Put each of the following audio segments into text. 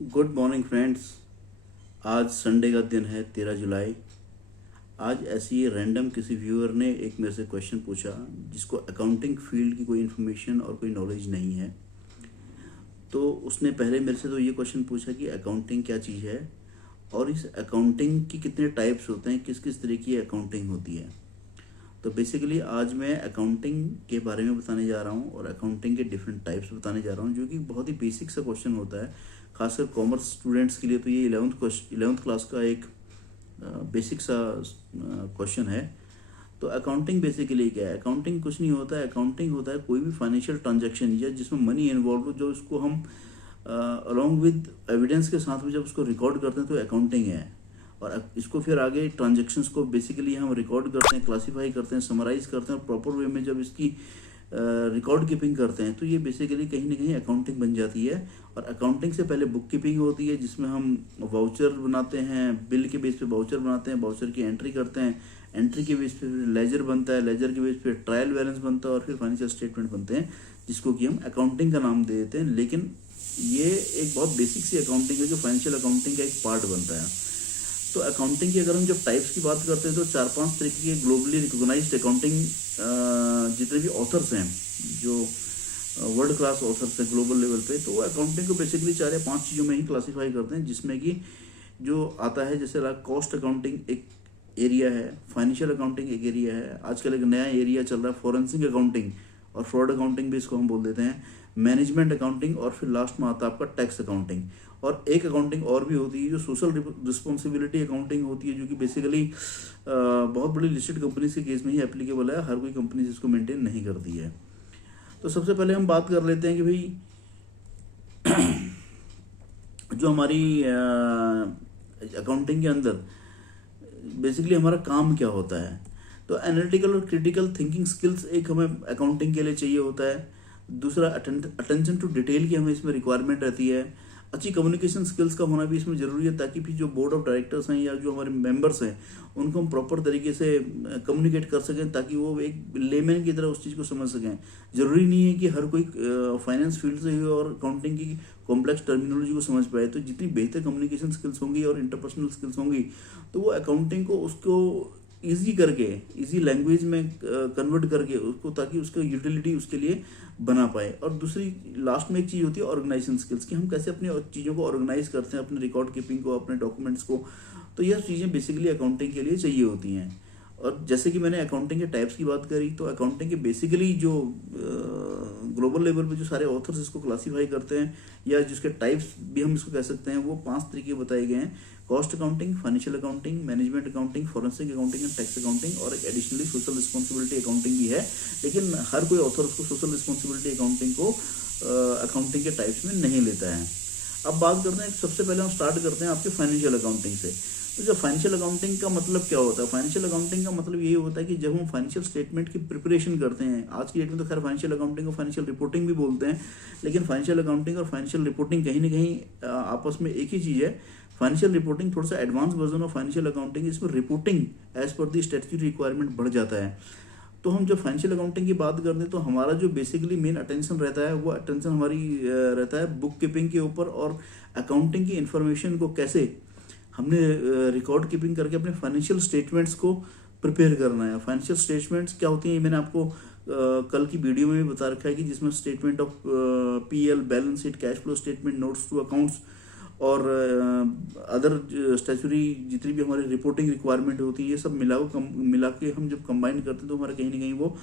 Good morning friends. आज Sunday का दिन है 13 जुलाई। आज ऐसी ही रैंडम किसी व्यूअर ने एक मेरे से क्वेश्चन पूछा जिसको अकाउंटिंग फील्ड की कोई इन्फॉर्मेशन और कोई नॉलेज नहीं है। तो उसने पहले मेरे से तो ये क्वेश्चन पूछा कि अकाउंटिंग क्या चीज़ है और इस अकाउंटिंग की कितने टाइप्स होते हैं, किस किस तरह की अकाउंटिंग होती है। तो बेसिकली आज मैं अकाउंटिंग के बारे में बताने जा रहा हूँ और अकाउंटिंग के डिफरेंट टाइप्स बताने जा रहा हूँ, जो कि बहुत ही बेसिक सा क्वेश्चन होता है। खासकर कॉमर्स स्टूडेंट्स के लिए तो ये इलेवंथ क्लास का एक बेसिक सा क्वेश्चन है। तो अकाउंटिंग बेसिकली क्या है? अकाउंटिंग कुछ नहीं होता है। अकाउंटिंग होता है कोई भी फाइनेंशियल ट्रांजैक्शन या जिसमें मनी इन्वॉल्व हो, जो उसको हम अलॉन्ग विद एविडेंस के साथ में जब उसको रिकॉर्ड करते हैं तो अकाउंटिंग है। और इसको फिर आगे ट्रांजैक्शंस को बेसिकली हम रिकॉर्ड करते हैं, क्लासीफाई करते हैं, समराइज करते हैं और प्रॉपर वे में जब इसकी रिकॉर्ड कीपिंग करते हैं तो ये बेसिकली कहीं ना कहीं अकाउंटिंग बन जाती है। और अकाउंटिंग से पहले बुक कीपिंग होती है, जिसमें हम वाउचर बनाते हैं, बिल के बेस पे वाउचर बनाते हैं, वाउचर की एंट्री करते हैं, एंट्री के बेस पे लेजर बनता है, लेजर के बेस पे ट्रायल बैलेंस बनता है और फिर फाइनेंशियल स्टेटमेंट बनते हैं, जिसको कि हम अकाउंटिंग का नाम दे देते हैं। लेकिन ये एक बहुत बेसिक सी अकाउंटिंग है जो फाइनेंशियल अकाउंटिंग का एक पार्ट बनता है। तो अकाउंटिंग की अगर हम जब टाइप्स की बात करते हैं तो 4-5 तरीके के ग्लोबली रिकॉग्नाइज्ड अकाउंटिंग जितने भी ऑथर्स हैं, जो वर्ल्ड क्लास ऑथर्स हैं ग्लोबल लेवल पे, तो वो अकाउंटिंग को बेसिकली 4 या 5 चीज़ों में ही क्लासीफाई करते हैं, जिसमें कि जो आता है जैसे कॉस्ट अकाउंटिंग एक एरिया है, फाइनेंशियल अकाउंटिंग एक एरिया है, आजकल एक नया एरिया चल रहा है फॉरेंसिक अकाउंटिंग और फ्रॉड अकाउंटिंग भी इसको हम बोल देते हैं, मैनेजमेंट अकाउंटिंग, और फिर लास्ट में आता है आपका टैक्स अकाउंटिंग। और एक अकाउंटिंग और भी होती है जो सोशल रिस्पॉन्सिबिलिटी अकाउंटिंग होती है, जो कि बेसिकली बहुत बड़ी लिस्टेड कंपनीज के केस में ही एप्लीकेबल है, हर कोई कंपनी इसको मेंटेन नहीं करती है। तो सबसे पहले हम बात कर लेते हैं कि भाई जो हमारी अकाउंटिंग के अंदर बेसिकली हमारा काम क्या होता है। तो एनालिटिकल और क्रिटिकल थिंकिंग स्किल्स एक हमें अकाउंटिंग के लिए चाहिए होता है। दूसरा अटेंशन टू डिटेल की हमें इसमें रिक्वायरमेंट रहती है। अच्छी कम्युनिकेशन स्किल्स का होना भी इसमें ज़रूरी है, ताकि फिर जो बोर्ड ऑफ डायरेक्टर्स हैं या जो हमारे मेंबर्स हैं उनको हम प्रॉपर तरीके से कम्युनिकेट कर सकें, ताकि वो एक लेमैन की तरह उस चीज़ को समझ सकें। ज़रूरी नहीं है कि हर कोई फाइनेंस फील्ड से हो और अकाउंटिंग की कॉम्प्लेक्स टर्मिनोलॉजी को समझ पाए। तो जितनी बेहतर कम्युनिकेशन स्किल्स होंगी और इंटरपर्सनल स्किल्स होंगी तो वो अकाउंटिंग को उसको ईजी करके, ईजी लैंग्वेज में कन्वर्ट करके उसको, ताकि उसका यूटिलिटी उसके लिए बना पाए। और दूसरी लास्ट में एक चीज़ होती है ऑर्गेनाइजेशन स्किल्स, कि हम कैसे अपनी चीज़ों को ऑर्गेनाइज करते हैं, अपने रिकॉर्ड कीपिंग को, अपने डॉक्यूमेंट्स को। तो यह चीज़ें बेसिकली अकाउंटिंग के लिए चाहिए होती हैं। और जैसे कि मैंने अकाउंटिंग के टाइप्स की बात करी, तो अकाउंटिंग के बेसिकली जो ग्लोबल लेवल पे जो सारे ऑथर्स इसको क्लासीफाई करते हैं या जिसके टाइप्स भी हम इसको कह सकते हैं, वो 5 तरीके बताए गए हैं: cost accounting, financial accounting, management accounting, forensic accounting and tax accounting, और एक एडिशनली सोशल रिस्पॉन्सिबिलिटी अकाउंटिंग भी है। लेकिन हर कोई ऑथर उसको सोशल रिस्पॉन्सिबिलिटी अकाउंटिंग को अकाउंटिंग के टाइप्स में नहीं लेता है। अब बात करते हैं, सबसे पहले हम स्टार्ट करते हैं आपके फाइनेंशियल अकाउंटिंग से। तो जो फाइनेंशियल अकाउंटिंग का मतलब क्या होता है? फाइनेंशियल अकाउंटिंग का मतलब यही होता है कि जब हम फाइनेंशियल स्टेटमेंट की प्रिपरेशन करते हैं, आज की डेट में तो खैर फाइनेंशियल अकाउंटिंग को फाइनेंशियल रिपोर्टिंग भी बोलते हैं, लेकिन फाइनेंशियल अकाउंटिंग और फाइनेंशियल रिपोर्टिंग कहीं ना कहीं आपस में एक ही चीज़ है। फाइनेंशियल रिपोर्टिंग थोड़ा सा advance version of financial accounting, इसमें रिपोर्टिंग एज पर दी स्टैट्यूटरी रिक्वायरमेंट बढ़ जाता है। तो हम जब फाइनेंशियल अकाउंटिंग की बात करते हैं तो हमारा जो बेसिकली मेन अटेंशन रहता है, वो अटेंशन हमारी रहता है बुक कीपिंग के ऊपर, और अकाउंटिंग की इंफॉर्मेशन को कैसे हमने रिकॉर्ड कीपिंग करके अपने फाइनेंशियल स्टेटमेंट्स को प्रिपेयर करना है। फाइनेंशियल स्टेटमेंट्स क्या होती हैं, ये मैंने आपको कल की वीडियो में भी बता रखा है, कि जिसमें statement of PL, balance sheet, cash flow statement, notes to accounts और अदर स्टैट्यूटरी जितनी भी हमारी रिपोर्टिंग रिक्वायरमेंट होती है, ये सब मिला के हम जब कंबाइन करते हैं तो हमारे कहीं ना कहीं वो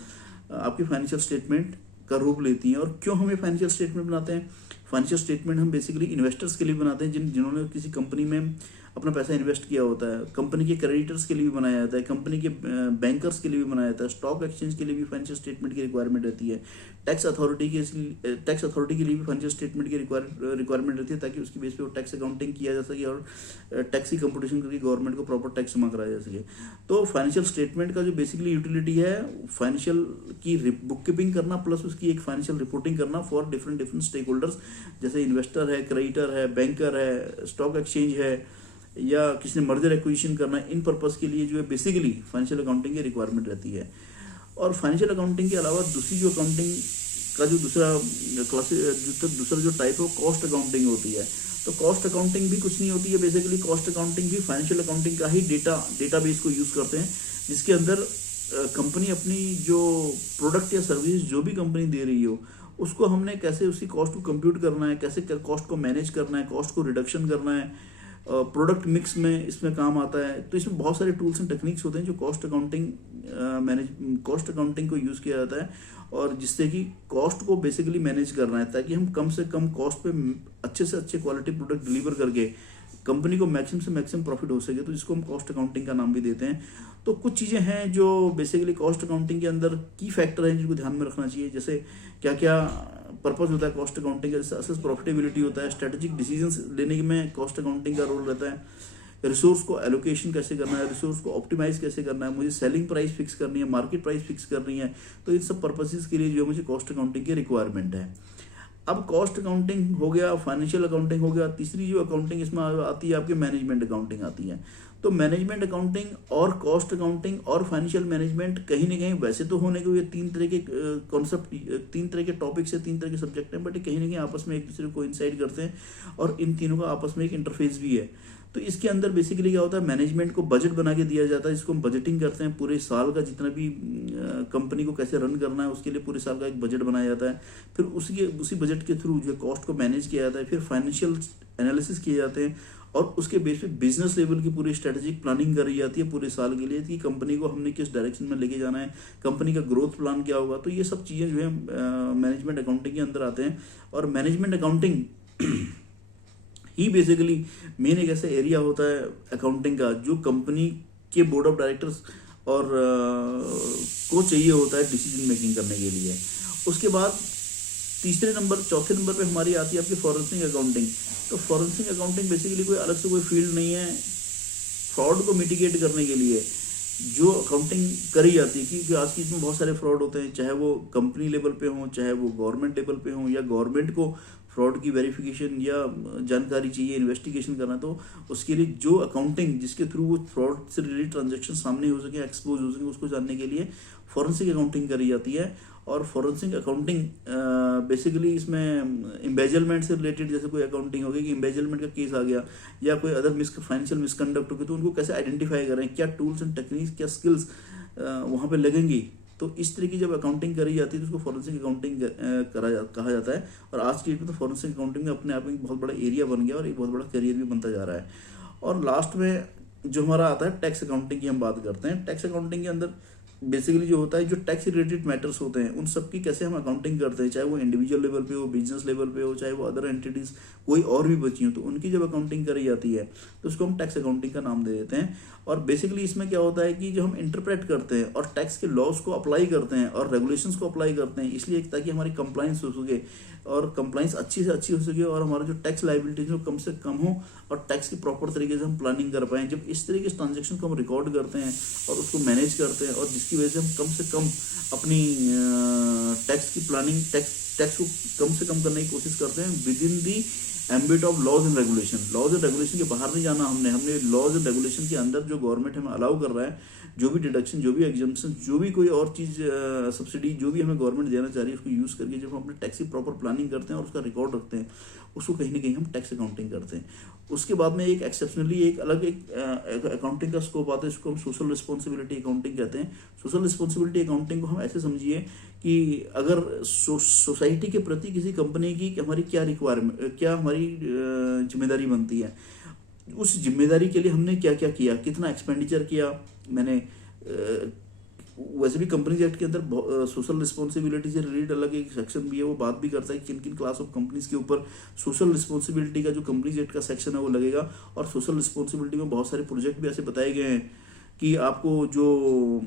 आपकी फाइनेंशियल स्टेटमेंट का रूप लेती हैं। और क्यों हमें फाइनेंशियल स्टेटमेंट बनाते हैं? फाइनेंशियल स्टेटमेंट हम बेसिकली इन्वेस्टर्स के लिए बनाते हैं, जिन्होंने किसी कंपनी में अपना पैसा इन्वेस्ट किया होता है। कंपनी के क्रेडिटर्स के लिए भी बनाया जाता है, कंपनी के बैंकर्स के लिए भी बनाया जाता है, स्टॉक एक्सचेंज के लिए भी फाइनेंशियल स्टेटमेंट की रिक्वायरमेंट रहती है, टैक्स अथॉरिटी के लिए भी फाइनेंशियल स्टेटमेंट की रिक्वायरमेंट रहती है, ताकि उसकी बेस पे वो टैक्स अकाउंटिंग किया जा सके और टैक्स की कंपटीशन करके गवर्नमेंट को प्रॉपर टैक्स जमा कराया जा सके। तो फाइनेंशियल स्टेटमेंट का जो बेसिकली यूटिलिटी है, फाइनेंशियल की बुक कीपिंग करना प्लस उसकी एक फाइनेंशियल रिपोर्टिंग करना फॉर डिफरेंट स्टेक होल्डर्स, जैसे इन्वेस्टर है, क्रेडिटर है, बैंकर है, स्टॉक एक्सचेंज है, या किसी ने मर्जर एक्विजिशन करना है। इन पर्पस के लिए जो है बेसिकली फाइनेंशियल अकाउंटिंग की रिक्वायरमेंट रहती है। और फाइनेंशियल अकाउंटिंग के अलावा दूसरी जो अकाउंटिंग का जो दूसरा जो टाइप है वो कॉस्ट अकाउंटिंग होती है। तो कॉस्ट अकाउंटिंग भी कुछ नहीं होती है, बेसिकली कॉस्ट अकाउंटिंग भी फाइनेंशियल अकाउंटिंग का ही डेटाबेस को यूज़ करते हैं, जिसके अंदर कंपनी अपनी जो प्रोडक्ट या सर्विस जो भी कंपनी दे रही हो उसको हमने कैसे उसकी कॉस्ट को कंप्यूट करना है, कैसे कॉस्ट को मैनेज करना है, कॉस्ट को रिडक्शन करना है, प्रोडक्ट मिक्स में इसमें काम आता है। तो इसमें बहुत सारे टूल्स एंड टेक्निक्स होते हैं जो कॉस्ट अकाउंटिंग को यूज़ किया जाता है, और जिससे कि कॉस्ट को बेसिकली मैनेज करना है, ताकि हम कम से कम कॉस्ट पे अच्छे से अच्छे क्वालिटी प्रोडक्ट डिलीवर करके कंपनी को मैक्सिमम से मैक्सिमम प्रॉफिट हो सके, तो जिसको हम कॉस्ट अकाउंटिंग का नाम भी देते हैं। तो कुछ चीज़ें हैं जो बेसिकली कॉस्ट अकाउंटिंग के अंदर की फैक्टर हैं जिनको ध्यान में रखना चाहिए, जैसे क्या क्या पर्पस होता है कॉस्ट अकाउंटिंग का, जैसे असेस प्रॉफिटेबिलिटी होता है, स्ट्रेटेजिक डिसीजंस लेने में कॉस्ट अकाउंटिंग का रोल रहता है, रिसोर्स को एलोकेशन कैसे करना है, रिसोर्स को ऑप्टिमाइज कैसे करना है, मुझे सेलिंग प्राइस फिक्स करनी है, मार्केट प्राइस फिक्स करनी है, तो इन सब पर्पसेस के लिए जो मुझे कॉस्ट अकाउंटिंग की रिक्वायरमेंट है। अब कॉस्ट अकाउंटिंग हो गया, फाइनेंशियल अकाउंटिंग हो गया, तीसरी जो अकाउंटिंग इसमें आती है आपकी मैनेजमेंट अकाउंटिंग आती है। तो मैनेजमेंट अकाउंटिंग और कॉस्ट अकाउंटिंग और फाइनेंशियल मैनेजमेंट कहीं ना कहीं वैसे तो होने को ये तीन तरह के कॉन्सेप्ट, तीन तरह के टॉपिक्स है, तीन तरह के सब्जेक्ट हैं, बट कहीं ना कहीं आपस में एक दूसरे को कोइंसाइड करते हैं और इन तीनों का आपस में एक इंटरफेस भी है। तो इसके अंदर बेसिकली क्या होता है, मैनेजमेंट को बजट बना के दिया जाता है, जिसको हम बजटिंग करते हैं, पूरे साल का जितना भी कंपनी को कैसे रन करना है उसके लिए पूरे साल का एक बजट बनाया जाता है। फिर उसी बजट के थ्रू जो कॉस्ट को मैनेज किया जाता है, फिर फाइनेंशियल एनालिसिस किए जाते हैं, और उसके बेस पे बिजनेस लेवल की पूरी स्ट्रेटेजिक प्लानिंग करी जाती है पूरे साल के लिए कि कंपनी को हमने किस डायरेक्शन में लेके जाना है, कंपनी का ग्रोथ प्लान क्या होगा। तो ये सब चीज़ें जो है मैनेजमेंट अकाउंटिंग के अंदर आते हैं। और मैनेजमेंट अकाउंटिंग ही बेसिकली मेन एक ऐसा एरिया होता है अकाउंटिंग का जो कंपनी के बोर्ड ऑफ डायरेक्टर्स और को चाहिए होता है डिसीजन मेकिंग करने के लिए। उसके बाद चौथे नंबर पे हमारी आती है आपकी फॉरेंसिक अकाउंटिंग। तो फॉरेंसिक अकाउंटिंग बेसिकली कोई अलग से कोई फील्ड नहीं है, फ्रॉड को मिटिगेट करने के लिए जो अकाउंटिंग करी जाती है, क्योंकि आज की इसमें बहुत सारे फ्रॉड होते हैं, चाहे वो कंपनी लेवल पे हो, चाहे वो गवर्नमेंट लेवल पे हो, या गवर्नमेंट को फ्रॉड की वेरिफिकेशन या जानकारी चाहिए, इन्वेस्टिगेशन करना, तो उसके लिए जो अकाउंटिंग जिसके थ्रू वो फ्रॉड से रिलेटेड ट्रांजैक्शन सामने हो सके, एक्सपोज हो सके, उसको जानने के लिए फॉरेंसिक अकाउंटिंग करी जाती है। और फॉरेंसिक अकाउंटिंग बेसिकली इसमें एम्बेजलमेंट से रिलेटेड जैसे कोई अकाउंटिंग होगी कि एम्बेजलमेंट का केस आ गया या कोई अदर फाइनेंशियल मिसकंडक्ट होगी, तो उनको कैसे आइडेंटिफाई करें, क्या टूल्स एंड टेक्निक्स, क्या स्किल्स वहाँ पे लगेंगी। तो इस तरह की जब अकाउंटिंग करी जाती है तो उसको फॉरेंसिक अकाउंटिंग कहा जाता है। और आज की डेट में तो फॉरेंसिक अकाउंटिंग में अपने आप में एक बहुत बड़ा एरिया बन गया और एक बहुत बड़ा करियर भी बनता जा रहा है। और लास्ट में जो हमारा आता है टैक्स अकाउंटिंग की हम बात करते हैं। टैक्स अकाउंटिंग के अंदर बेसिकली जो होता है, जो टैक्स रिलेटेड मैटर्स होते हैं उन सब की कैसे हम अकाउंटिंग करते हैं, चाहे वो इंडिविजुअल लेवल पे हो, बिजनेस लेवल पे हो, चाहे वो अदर एंटिटीज कोई और भी बची हो, तो उनकी जब अकाउंटिंग करी जाती है तो उसको हम टैक्स अकाउंटिंग का नाम दे देते हैं। और बेसिकली इसमें क्या होता है कि जो हम इंटरप्रेट करते हैं और टैक्स के लॉज को अप्लाई करते हैं और रेगुलेशंस को अप्लाई करते हैं, इसलिए ताकि हमारी कंप्लाइंस हो सके और कंप्लाइंस अच्छी से अच्छी हो सके और हमारा जो टैक्स लाइबिलिटीज हो कम से कम हो और टैक्स की प्रॉपर तरीके से हम प्लानिंग कर पाएं। जब इस तरीके के ट्रांजेक्शन को हम रिकॉर्ड करते हैं और उसको मैनेज करते हैं और जिसकी वजह से हम कम से कम अपनी टैक्स की प्लानिंग, टैक्स को कम से कम करने की कोशिश करते हैं within the ambit of laws and regulation. Laws and regulation के बाहर नहीं जाना हमने लॉज एंड रेगुलेशन के अंदर जो गवर्नमेंट हमें अलाउ कर रहा है, जो भी डिडक्शन, जो भी एग्जम्पशन, जो भी कोई और चीज़ सब्सिडी जो भी हमें गवर्नमेंट देना चाह रही है, उसको यूज़ करके जब हम अपने टैक्स की प्रॉपर प्लानिंग करते हैं और उसका रिकॉर्ड रखते हैं, उसको कहीं ना कहीं हम टैक्स अकाउंटिंग करते हैं। उसके बाद में एक एक्सेप्शनली एक अलग एक अकाउंटिंग का स्कोप आता है, इसको हम सोशल रिस्पॉन्सिबिलिटी अकाउंटिंग कहते हैं। सोशल रिस्पॉन्सिबिलिटी अकाउंटिंग को हम ऐसे समझिए कि अगर सोसाइटी के प्रति किसी कंपनी की हमारी क्या रिक्वायरमेंट, क्या हमारी जिम्मेदारी बनती है, उस जिम्मेदारी के लिए हमने क्या क्या किया, कितना एक्सपेंडिचर किया। मैंने वैसे भी कंपनीज एक्ट के अंदर सोशल रिस्पॉन्सिबिलिटी से रिलेटेड अलग एक सेक्शन भी है, वो बात भी करता है कि किन किन क्लास ऑफ कंपनीज के ऊपर सोशल रिस्पॉन्सिबिलिटी का जो कंपनीज एक्ट का सेक्शन है वो लगेगा। और सोशल रिस्पॉन्सिबिलिटी में बहुत सारे प्रोजेक्ट भी ऐसे बताए गए हैं कि आपको जो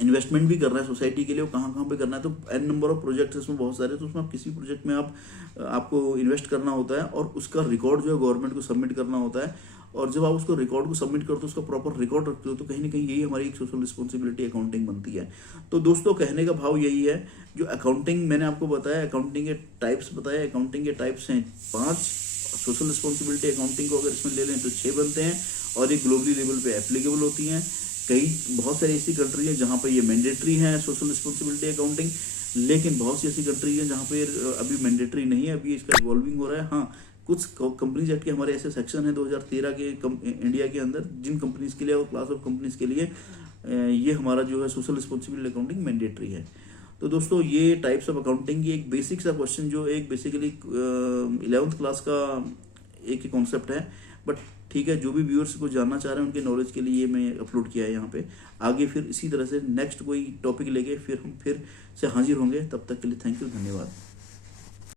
इन्वेस्टमेंट भी करना है सोसाइटी के लिए वो कहाँ कहाँ पे करना है। तो एन नंबर ऑफ प्रोजेक्ट इसमें बहुत सारे, तो उसमें आप किसी प्रोजेक्ट में आपको इन्वेस्ट करना होता है और उसका रिकॉर्ड जो है गवर्नमेंट को सबमिट करना होता है। और जब आप उसको रिकॉर्ड को सबमिट करते हो, उसका प्रॉपर रिकॉर्ड रखते हो, तो कहीं ना कहीं यही हमारी एक सोशल रिस्पॉन्सिबिलिटी अकाउंटिंग बनती है। तो दोस्तों कहने का भाव यही है, जो अकाउंटिंग मैंने आपको बताया, अकाउंटिंग के टाइप्स बताए, अकाउंटिंग के टाइप्स हैं 5। सोशल रिस्पॉन्सिबिलिटी अकाउंटिंग को अगर इसमें ले लें तो 6 बनते हैं और ये ग्लोबली लेवल पे एप्लीकेबल होती हैं। बहुत सारी ऐसी कंट्री है जहाँ पर ये मैंडेटरी है सोशल रिस्पॉन्सिबिलिटी अकाउंटिंग, लेकिन बहुत सी ऐसी कंट्री है जहाँ पे अभी मैंडेटरी नहीं है, अभी इसका इवॉल्विंग हो रहा है। हाँ, कुछ कंपनीज एक्ट के हमारे ऐसे सेक्शन है 2013 के इंडिया के अंदर, जिन कंपनीज के लिए और क्लास ऑफ कंपनीज के लिए ये हमारा जो है सोशल रिस्पॉन्सिबिलिटी अकाउंटिंग मैंडेटरी है। तो दोस्तों ये टाइप्स ऑफ अकाउंटिंग की एक बेसिक सा क्वेश्चन जो एक बेसिकली 11th क्लास का एक ही कॉन्सेप्ट है, बट ठीक है, जो भी व्यूअर्स को जानना चाह रहे हैं उनके नॉलेज के लिए मैं अपलोड किया है यहाँ पे। आगे फिर इसी तरह से नेक्स्ट कोई टॉपिक लेके फिर हम फिर से हाजिर होंगे। तब तक के लिए थैंक यू, धन्यवाद।